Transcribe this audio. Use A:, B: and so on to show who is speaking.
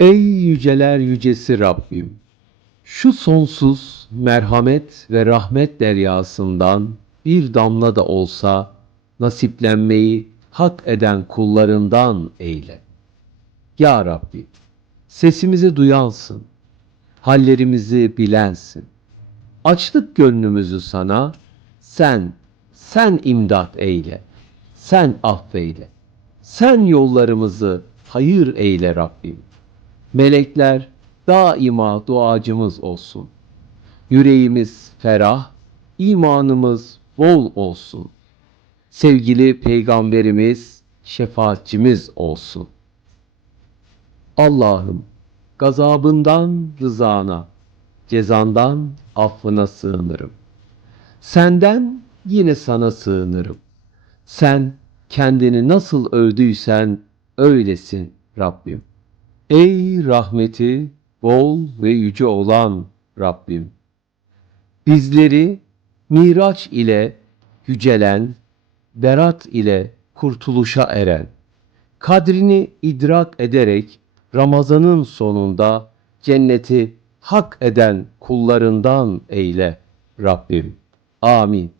A: Ey yüceler yücesi Rabbim! Şu sonsuz merhamet ve rahmet deryasından bir damla da olsa nasiplenmeyi hak eden kullarından eyle. Ya Rabbi, sesimizi duyansın, hallerimizi bilensin. Açtık gönlümüzü sana, sen, sen imdat eyle, sen affeyle. Sen yollarımızı hayır eyle Rabbim. Melekler daima duacımız olsun. Yüreğimiz ferah, imanımız bol olsun. Sevgili peygamberimiz şefaatçimiz olsun. Allah'ım gazabından rızana, cezandan affına sığınırım. Senden yine sana sığınırım. Sen kendini nasıl övdüysen öylesin Rabbim. Ey rahmeti bol ve yüce olan Rabbim. Bizleri Miraç ile yücelen, berat ile kurtuluşa eren, kadrini idrak ederek Ramazan'ın sonunda cenneti hak eden kullarından eyle Rabbim. Amin.